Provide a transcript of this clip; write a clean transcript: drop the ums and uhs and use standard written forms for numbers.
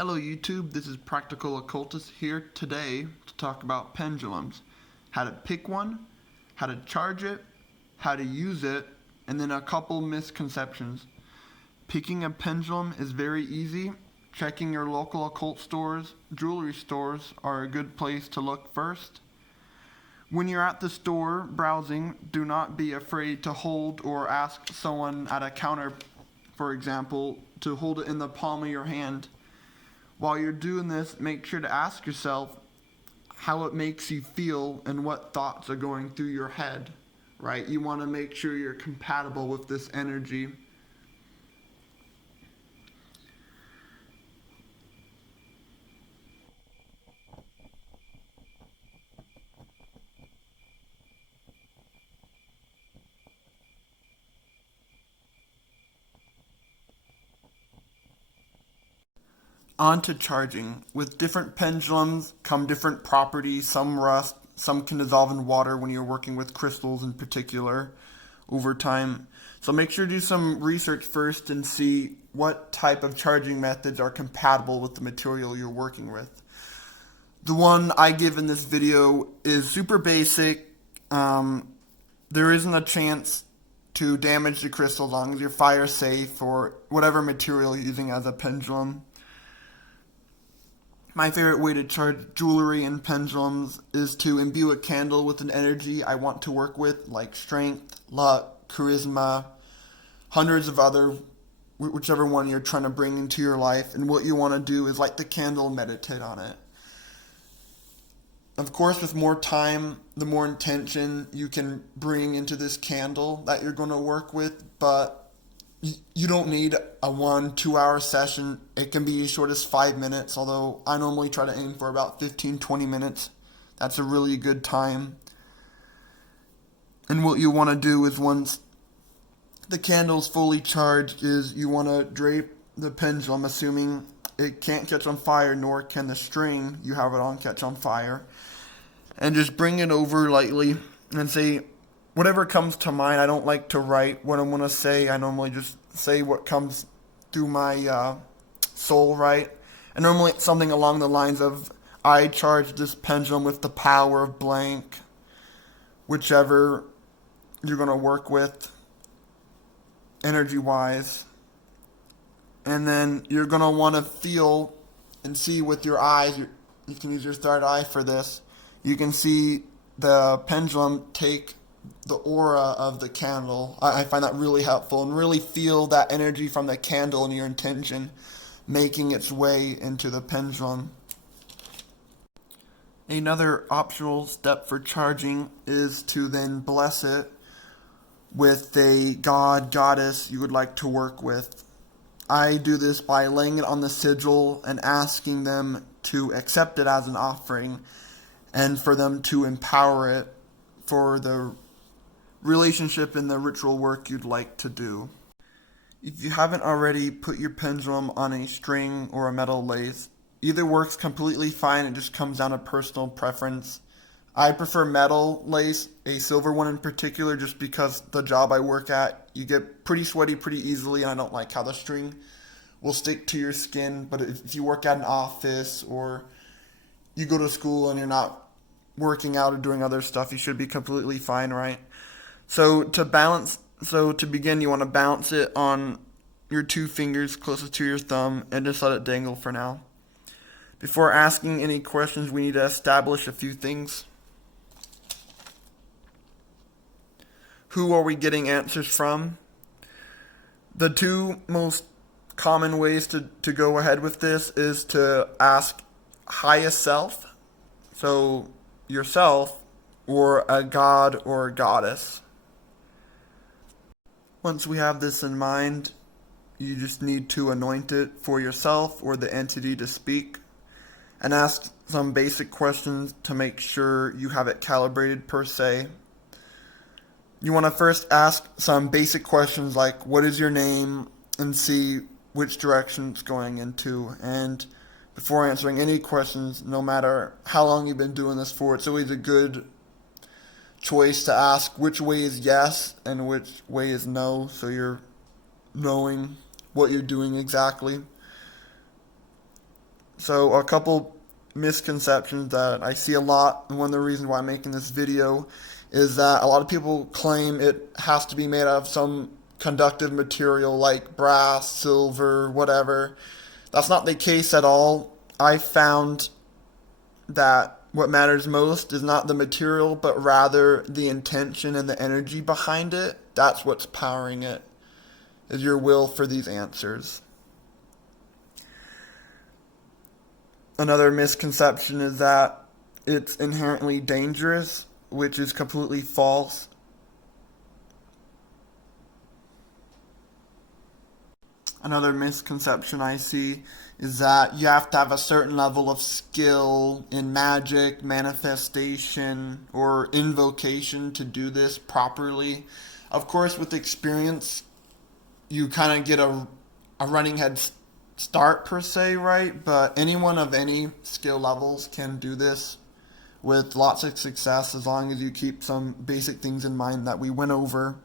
Hello YouTube, this is Practical Occultist here today to talk about pendulums. How to pick one, how to charge it, how to use it, and then a couple misconceptions. Picking a pendulum is very easy. Checking your local occult stores, jewelry stores are a good place to look first. When you're at the store browsing, do not be afraid to hold or ask someone at a counter, for example, to hold it in the palm of your hand. While you're doing this, make sure to ask yourself how it makes you feel and what thoughts are going through your head, right? You want to make sure you're compatible with this energy. On to charging. With different pendulums come different properties. Some rust, some can dissolve in water when you're working with crystals in particular over time. So make sure to do some research first and see what type of charging methods are compatible with the material you're working with. The one I give in this video is super basic. There isn't a chance to damage the crystal as long as you're fire safe or whatever material you're using as a pendulum. My favorite way to charge jewelry and pendulums is to imbue a candle with an energy I want to work with, like strength, luck, charisma, hundreds of other, whichever one you're trying to bring into your life. And what you want to do is light the candle, meditate on it. Of course, with more time, the more intention you can bring into this candle that you're going to work with, but you don't need a 1-2 hour session. It can be as short as 5 minutes, although I normally try to aim for about 15-20 minutes. That's a really good time. And what you want to do is once the candle's fully charged is you want to drape the pendulum, assuming it can't catch on fire, nor can the string you have it on catch on fire. And just bring it over lightly and say whatever comes to mind. I don't like to write what I'm going to say. I normally just say what comes through my soul, right? And normally it's something along the lines of, I charge this pendulum with the power of blank, whichever you're going to work with energy-wise. And then you're going to want to feel and see with your eyes. You can use your third eye for this. You can see the pendulum take the aura of the candle. I find that really helpful, and really feel that energy from the candle and your intention making its way into the pendulum. Another optional step for charging is to then bless it with a god, goddess you would like to work with. I do this by laying it on the sigil and asking them to accept it as an offering and for them to empower it for the relationship and the ritual work you'd like to do. If you haven't already, put your pendulum on a string or a metal lace. Either works completely fine, it just comes down to personal preference. I prefer metal lace, a silver one in particular, just because the job I work at, you get pretty sweaty pretty easily, and I don't like how the string will stick to your skin. But if you work at an office or you go to school and you're not working out or doing other stuff, you should be completely fine, right? So to begin, you want to bounce it on your 2 fingers closest to your thumb and just let it dangle for now. Before asking any questions, we need to establish a few things. Who are we getting answers from? The 2 most common ways to go ahead with this is to ask highest self, so yourself, or a god or a goddess. Once we have this in mind, you just need to anoint it for yourself or the entity to speak and ask some basic questions to make sure you have it calibrated per se. You want to first ask some basic questions like, what is your name, and see which direction it's going into. And before answering any questions, no matter how long you've been doing this for, it's always a good choice to ask which way is yes and which way is no, so you're knowing what you're doing exactly. So a couple misconceptions that I see a lot, and one of the reasons why I'm making this video is that a lot of people claim it has to be made out of some conductive material like brass, silver, whatever. That's not the case at all. I found that what matters most is not the material, but rather the intention and the energy behind it. That's what's powering it, is your will for these answers. Another misconception is that it's inherently dangerous, which is completely false. Another misconception I see is that you have to have a certain level of skill in magic, manifestation, or invocation to do this properly. Of course, with experience, you kind of get a running head start per se, right? But anyone of any skill levels can do this with lots of success as long as you keep some basic things in mind that we went over.